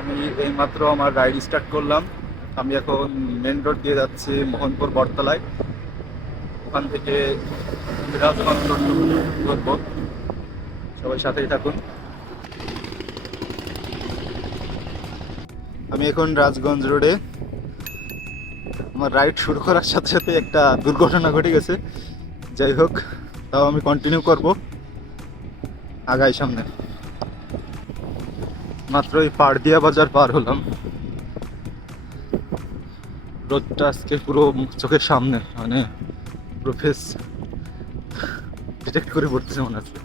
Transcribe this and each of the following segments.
আমি এইমাত্র আমার রাইড স্টার্ট করলাম। আমি এখন মেন রোড দিয়ে যাচ্ছি মোহনপুর বটতলায়। ওখান থেকে রাজগঞ্জ রোড সবাই সাথেই থাকুন। আমি এখন রাজগঞ্জ রোডে আমার রাইড শুরু করার সাথে সাথে একটা দুর্ঘটনা ঘটে গেছে। যাই হোক, তাও আমি কন্টিনিউ করব। আগাই সামনে। মাত্র এই পাড়দিয়া বাজার পার হলাম। রোডটা আজকে পুরো চোখের সামনে মানে পুরো ফেস ডিটেক্ট করে পড়তেছে মনে হচ্ছে।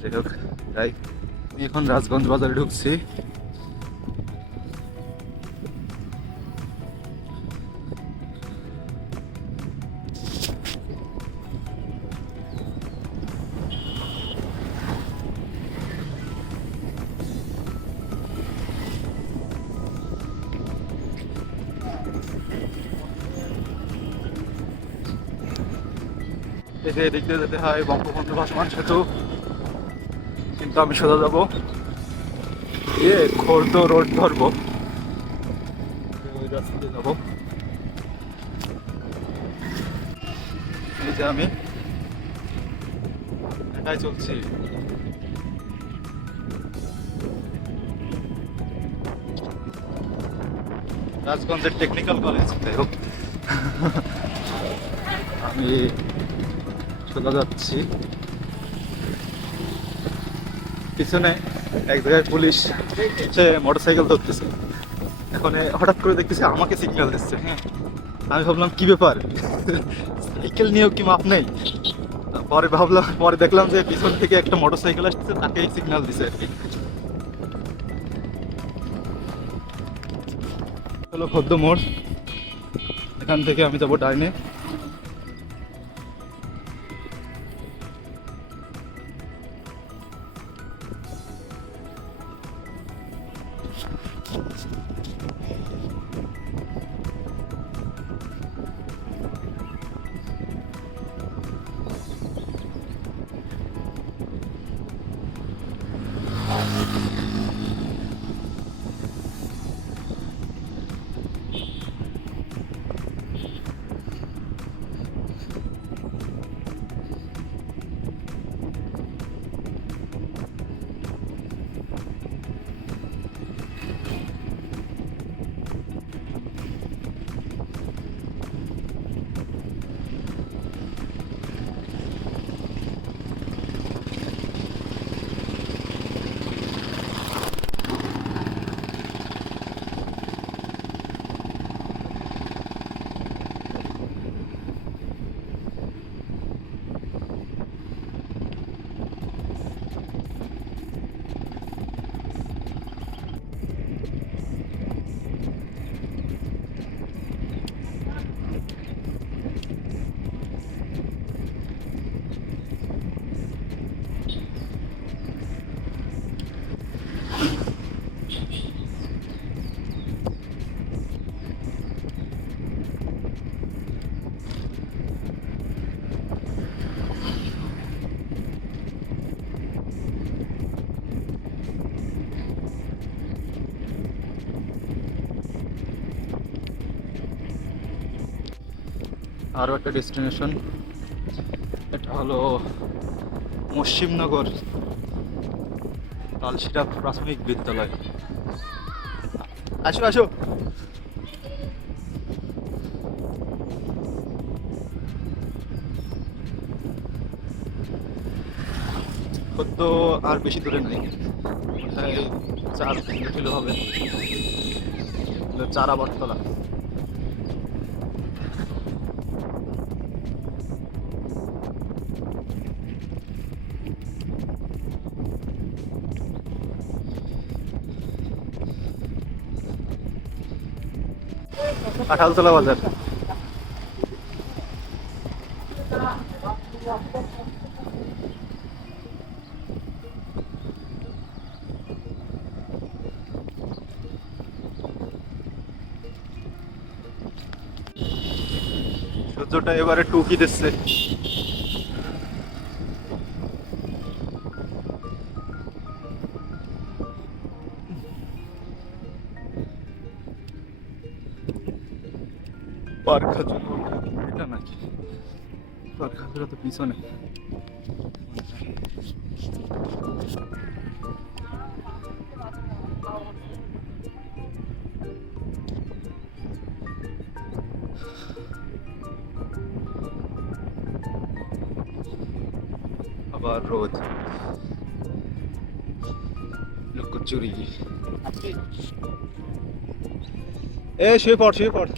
যাই হোক, যাই। আমি এখন রাজগঞ্জ বাজারে ঢুকছি। এদিকে এদিক দিয়ে যেতে হয় বঙ্গবন্ধু ভাসমান সেতু। কিন্তু আমি সোজা যাব। ইয়ে খোর্দ রোড ধরবো। ওই রাস্তা দিয়ে যাব এই যে আমি। একাই চলছি। রাজগঞ্জের টেকনিক্যাল কলেজ যাই হোক। আমি সোজা যাচ্ছি। পিছনে এক জায়গায় পুলিশ সে মোটরসাইকেল ধরতেছে। এখন হঠাৎ করে দেখতেছি আমাকে সিগন্যাল দিচ্ছে। হ্যাঁ আমি ভাবলাম, কি ব্যাপার? সাইকেল নিয়েও কি মাপ নেই? পরে ভাবলাম, পরে দেখলাম যে পিছন থেকে একটা মোটর সাইকেল আসছে, তাকেই সিগন্যাল দিছে আর কি। হলো খদ্দ মোড় এখান থেকে আমি যাব ডাইনে। আরও একটা ডেস্টিনেশন এটা হলো মুসিমনগর লালশিরা প্রাথমিক বিদ্যালয়। আসো আসো। তো আর বেশি দূরে নাই। চার কিলো হবে। চারা বটতলা কাঁঠালতলা বাজার। সূর্যটা এবারে টুকি দিচ্ছে। পারখাজুর এটা নাকি? পারখাজুরা তো পিছনে। আবার রোদ। লুকোচুরি। এ শুয়ে পড় শুয়ে পড়।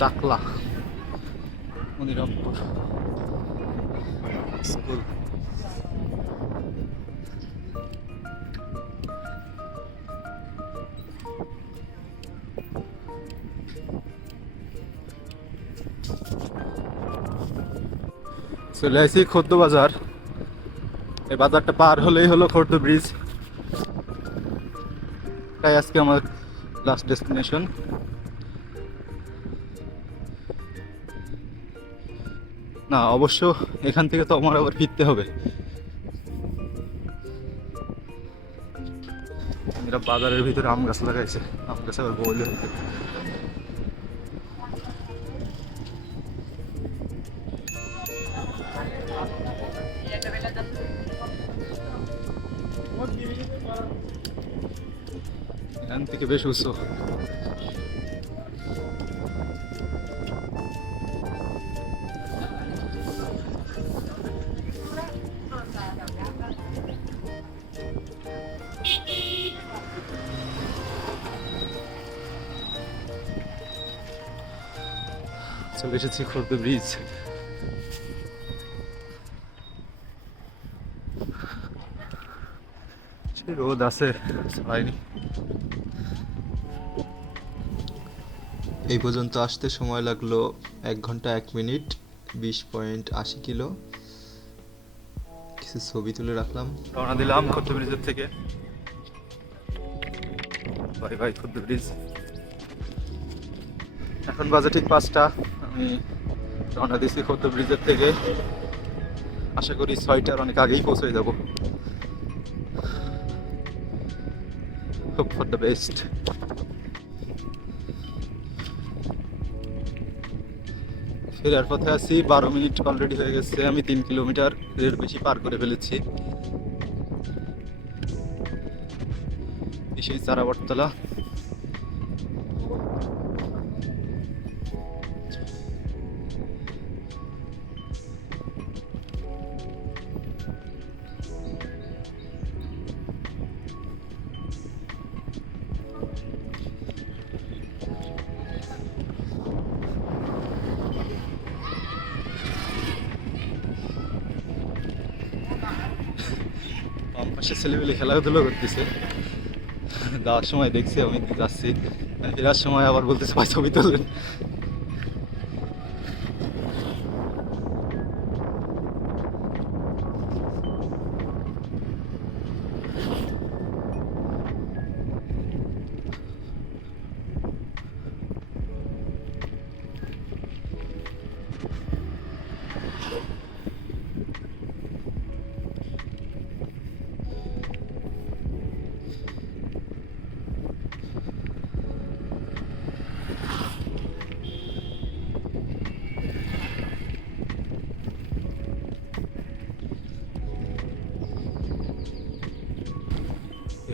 চাকলা। মনিরামপুর স্কুল। চলে আসি খদ্দ বাজার। এই বাজারটা পার হলেই হলো খর্দ ব্রিজ তাই আজকে আমার লাস্ট ডেস্টিনেশন না, অবশ্য এখান থেকে তো আমার আবার ফিরতে হবে। এরা বাজারের ভিতরে আম গাছ লাগাইছে। আম গাছ আবার বলে হয়েছে। এখান থেকে বেশ উৎস চলে এসেছি খর্দ ব্রিজ। রোদ আছে ছাড়াইনি এই পর্যন্ত আসতে সময় লাগল এক ঘণ্টা এক মিনিট বিশ পয়েন্ট আশি কিলো। কিছু ছবি তুলে রাখলাম। রওনা দিলাম খর্দ ব্রিজের থেকে। Bye bye Khord bridge. এখন বাজে ঠিক পাঁচটা। আমি রওনা দিচ্ছি খর্দ ব্রিজের থেকে। আশা করি ছয়টার অনেক আগেই পৌঁছে যাব। হোপ ফর দ্য বেস্ট ফেরার পথে আছি, বারো মিনিট অলরেডি হয়ে গেছে, আমি তিন কিলোমিটার এর বেশি পার করে ফেলেছি। সেই বাম পাশে ছেলেপেলে খেলাধুলো করতেছে। যাওয়ার সময় দেখছি আমি, যাচ্ছি। ফেরার সময় আবার বলতেছে, ভাই, ছবি তুলবেন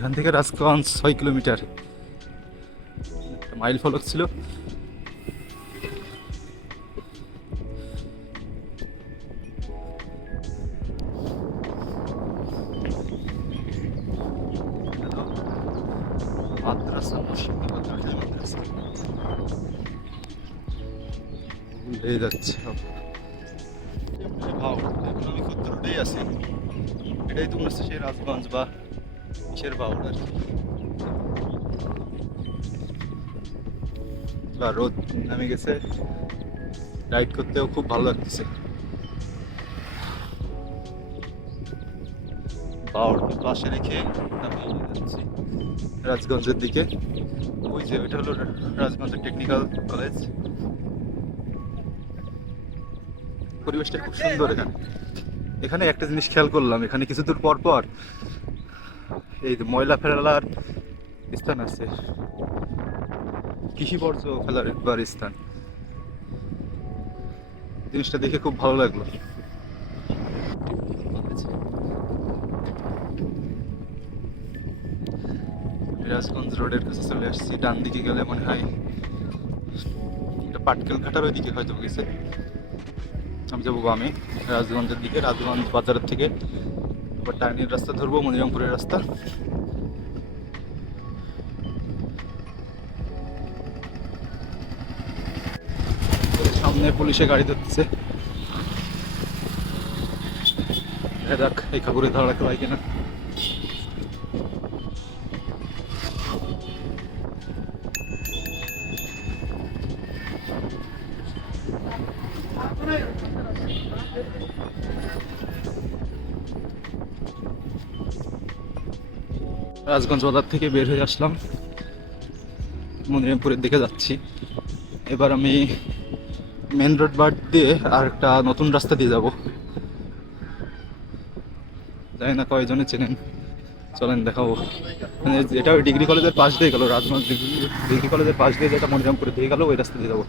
এখান থেকে রাজগঞ্জ ছয় কিলোমিটার। একটা মাইল ফলক ছিল। বা রোদ নামে গেছে, রাইড করতেও খুব ভালো লাগতেছে। পাশে রেখে রাজগঞ্জের দিকে। ওই যে, ওইটা হলো রাজগঞ্জের টেকনিক্যাল কলেজ পরিবেশটা খুব সুন্দর এখানে। এখানে একটা জিনিস খেয়াল করলাম, এখানে কিছু দূর পর পর এই ময়লা ফেরালার স্থান আছে। কৃষি বর্জ্য ফেলার বার স্থান। জিনিসটা দেখে খুব ভালো লাগল। রাজগঞ্জ রোডের কাছে চলে আসছি ডান দিকে গেলে মনে হয় এটা পাটকেল ঘাটার ওই দিকে হয়তো গেছে। আমি যাব বামে রাজগঞ্জের দিকে, রাজগঞ্জ বাজারের থেকে। আবার ডাইনের রাস্তা ধরবো, মনিরামপুরের রাস্তা। পুলিশে গাড়ি ধরতেছে। দেখা এই খাবারে ধরা রাখতে হয় কিনা। রাজগঞ্জ বাজার থেকে বের হয়ে আসলাম। মনিরামপুরের দিকে যাচ্ছি। এবার আমি মেন রোড বাদ দিয়ে আর একটা নতুন রাস্তা দিয়ে যাব। জানি না কয়জনে চেনেন। চলেন দেখাবো। মানে এটা ডিগ্রি কলেজের পাশ দিয়ে গেল রাজগঞ্জ ডিগ্রি ডিগ্রি কলেজের পাশ দিয়ে যেটা মনিরামপুরে দিয়ে গেল, ওই রাস্তা দিয়ে যাব।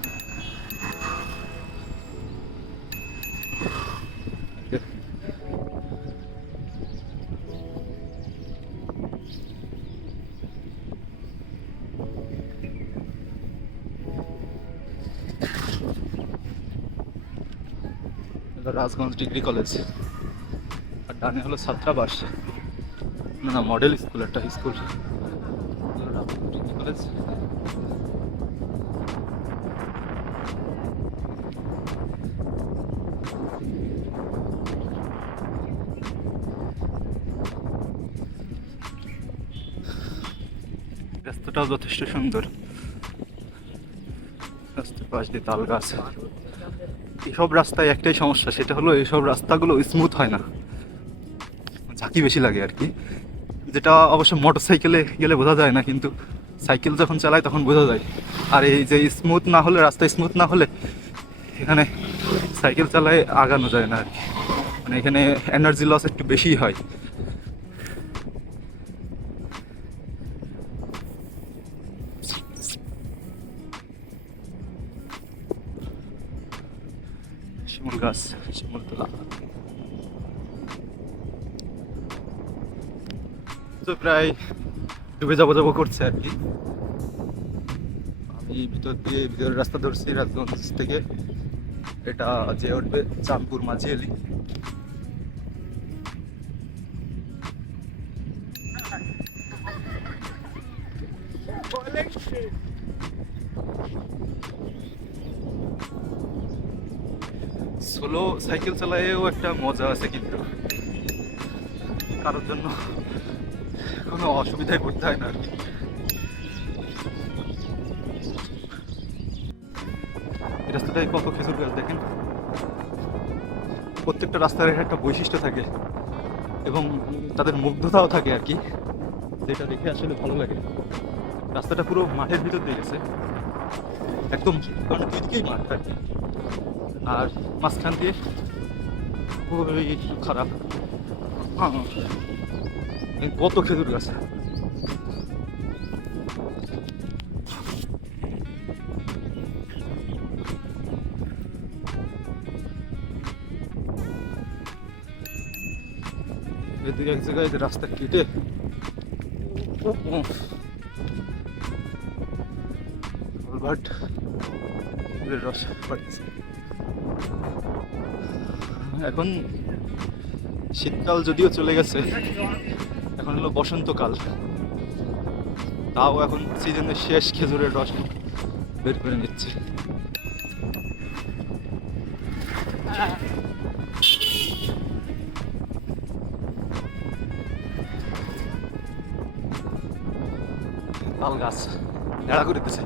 Rajganj degree college. আর ডানে হলো ছাত্রাবাস। না না, মডেল স্কুল, একটা স্কুল ডিগ্রি কলেজ রাস্তাটাও যথেষ্ট সুন্দর। রাস্তার পাশ দিয়ে তাল গাছ। এসব রাস্তায় একটাই সমস্যা, সেটা হলো এসব রাস্তাগুলো স্মুথ হয় না। ঝাঁকি বেশি লাগে আর কি। যেটা অবশ্য মোটর সাইকেলে গেলে বোঝা যায় না, কিন্তু সাইকেল যখন চালায় তখন বোঝা যায়। আর এই যে স্মুথ না হলে রাস্তা স্মুথ না হলে, এখানে সাইকেল চালায় আগানো যায় না আর কি। মানে এখানে এনার্জি লস একটু বেশি হয়। শিমুল গাছ, শিমুল তোলা। তো প্রায় ডুবে যাব যাব করছে আর কি। আমি ভিতর দিয়ে ভিতরের রাস্তা ধরছি রাজগঞ্জ থেকে। এটা যে উঠবে চাঁদপুর মাঝিয়ালি। সাইকেল চালায়েও একটা মজা আছে কিন্তু। কারোর জন্য কোনো অসুবিধায় পড়তে হয় না। আর কি রাস্তাটায় কত খেজুর গাছ দেখেন? প্রত্যেকটা রাস্তার একটা বৈশিষ্ট্য থাকে এবং তাদের মুগ্ধতাও থাকে আর কি। যেটা দেখে আসলে ভালো লাগে। রাস্তাটা পুরো মাঠের ভিতর দিয়ে গেছে। একদম মানে দুই দিকেই মাঠ আর মাঝখান দিয়ে খুবই খারাপ। কত খেজুর গাছ? এদিকে এক জায়গায় রাস্তা কেটে। বাট রস পাচ্ছে এখন শীতকাল যদিও চলে গেছে, এখন হলো বসন্তকাল। তাও এখন সিজনের শেষ খেজুরের রস বের করে নিচ্ছে। তাল গাছ নেড়া করিতেছে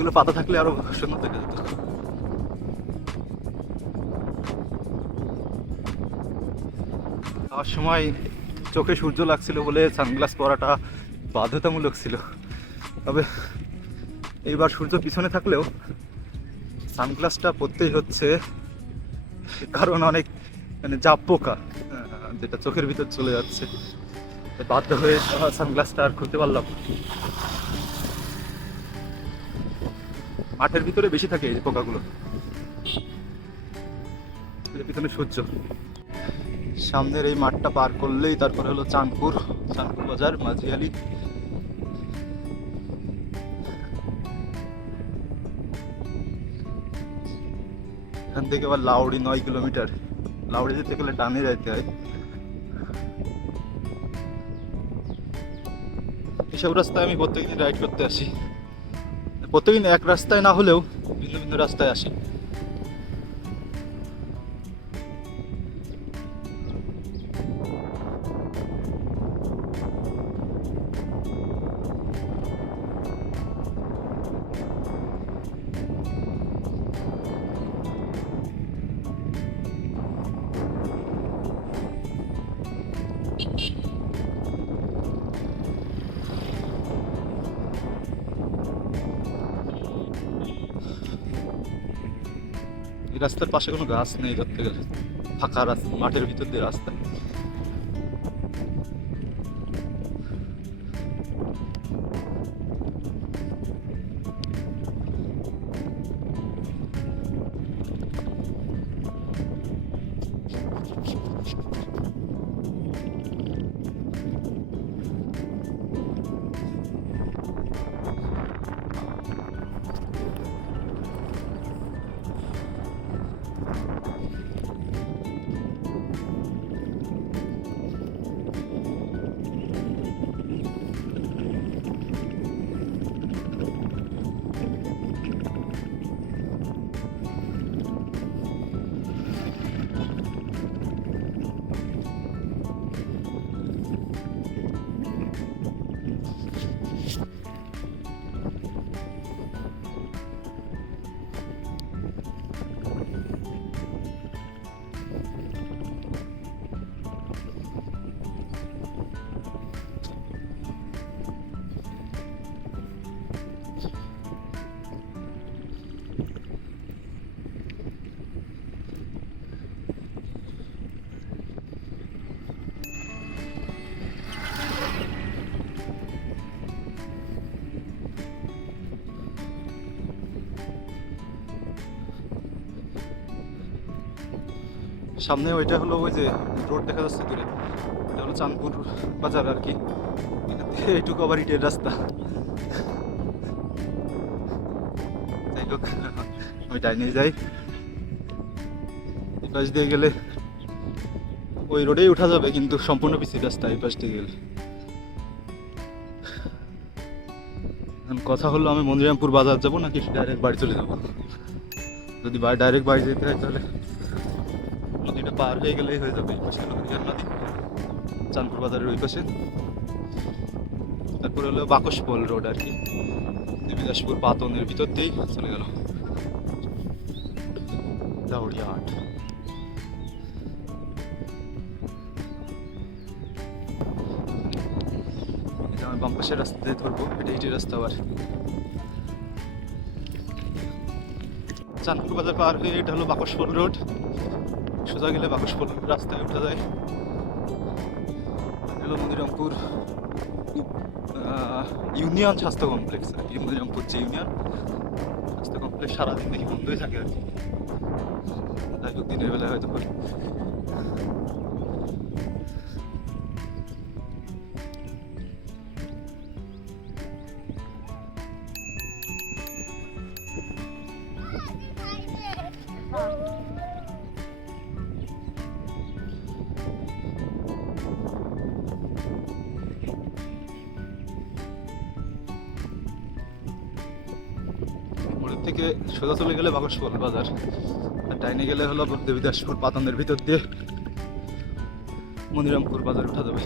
এগুলো পাতা থাকলে আরও সুন্দর দেখা যেত সময় চোখে সূর্য লাগছিল বলে সানগ্লাস পরাটা বাধ্যতামূলক ছিল। তবে এইবার সূর্য পিছনে থাকলেও সানগ্লাসটা পরতেই হচ্ছে কারণ অনেক মানে জাপ পোকা যেটা চোখের ভিতর চলে যাচ্ছে। বাধ্য হয়ে সানগ্লাসটা আর খুলতে পারলাম মাঠের ভিতরে বেশি থাকে এই পোকাগুলো। পিছনে সূর্য। সামনের এই মাঠটা পার করলেই তারপরে হলো চাঁদপুর চাঁদপুর বাজার, মাঝিয়ালি। এখান থেকে আবার লাউড়ি নয় কিলোমিটার। লাউড়ি যেতে গেলে ডানে যাইতে হয়। এসব রাস্তায় আমি প্রত্যেকদিন রাইড করতে আসি। প্রত্যেকদিন এক রাস্তায় না হলেও ভিন্ন ভিন্ন রাস্তায় আসি। রাস্তার পাশে কোনো গাছ নেই ধরতে গেলে ফাঁকা রাস্তা মাঠের ভিতর দিয়ে রাস্তা। সামনে ওইটা হলো ওই যে রোড দেখা যাচ্ছে দূরে। এটা হলো চাঁদপুর বাজার আর কি। এইটুকু আবার ইটের রাস্তা। যাই হোক, আমি ডাইনে যাই। এই পাশ দিয়ে গেলে ওই রোডেই উঠা যাবে, কিন্তু সম্পূর্ণ পিছিয়ে রাস্তা এই পাশ দিয়ে গেলে। কথা হলো, আমি মন্দিরামপুর বাজার যাব নাকি ডাইরেক্ট বাড়ি চলে যাব? যদি ডাইরেক্ট বাড়ি যেতে হয় তাহলে পার হয়ে গেলেই হয়ে যাবে এই পাশে নদীর নদী চাঁদপুর বাজারের ওই পাশে। তারপরে হলো বাকশপোল রোড আর কি। দেবীদাসপুর পাতনের ভিতর দিয়েই চলে গেল। জাউড়িয়া হাট। এটা আমি বাম পাশের রাস্তা দিয়ে ধরবো, এটা ইটের রাস্তা আবার। চাঁদপুর বাজার পার হয়ে এটা হলো বাকশপোল রোড। সোজা গেলে বাকসপুর রাস্তায় উঠে যায়। হলো মনিরামপুর ইউনিয়ন স্বাস্থ্য কমপ্লেক্স, আর কি মনিরামপুর যে ইউনিয়ন। স্বাস্থ্য কমপ্লেক্স সারাদিন দেখি বন্ধই থাকে আর কি। যাই হোক দিনের বেলায় হয়তো করি। Oh. থেকে সোজা চলে গেলে বাগসপল বাজার। আর ডাইনে গেলে হলো দেবীদাসপুর পাতানের ভিতর দিয়ে মনিরামপুর বাজার উঠা যাবে।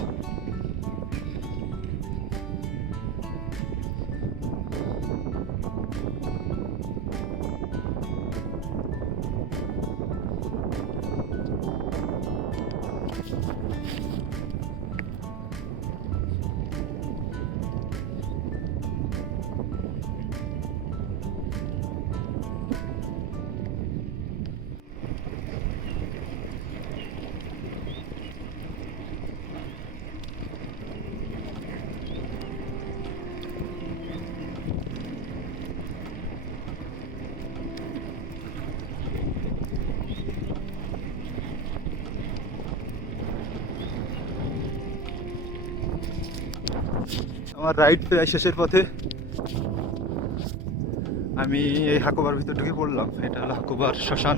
আমার রাইড প্রায় শেষের পথে। আমি এই হাকোবার ভিতর ঢুকে পড়লাম। এটা হলো হাকোবার শ্মশান।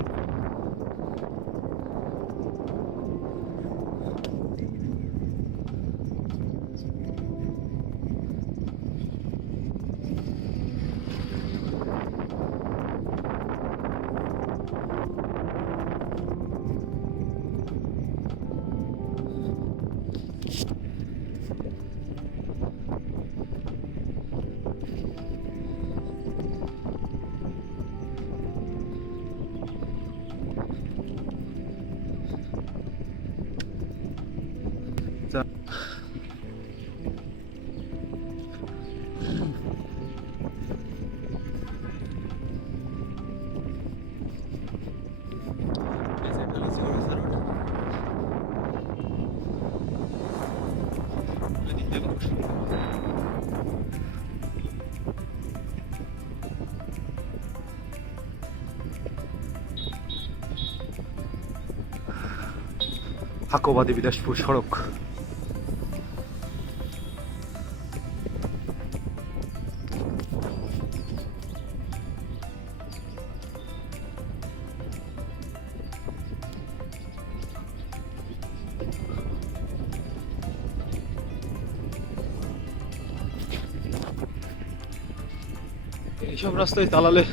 হাকোবা দেবীদাসপুর সড়ক। এইসব রাস্তায় চালালে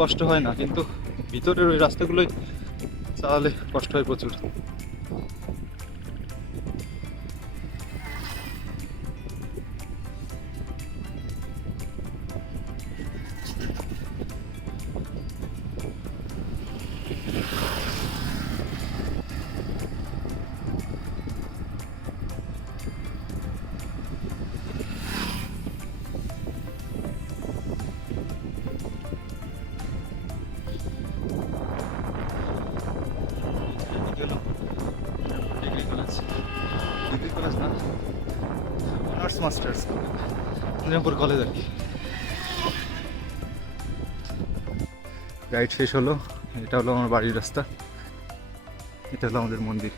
কষ্ট হয় না, কিন্তু ভিতরের ওই রাস্তাগুলোই চালালে কষ্ট হয় প্রচুর। মাস্টার্স নিজামপুর কলেজ আর কি। রাইড শেষ হলো। এটা হলো আমার বাড়ির রাস্তা। এটা হলো আমাদের মন্দির।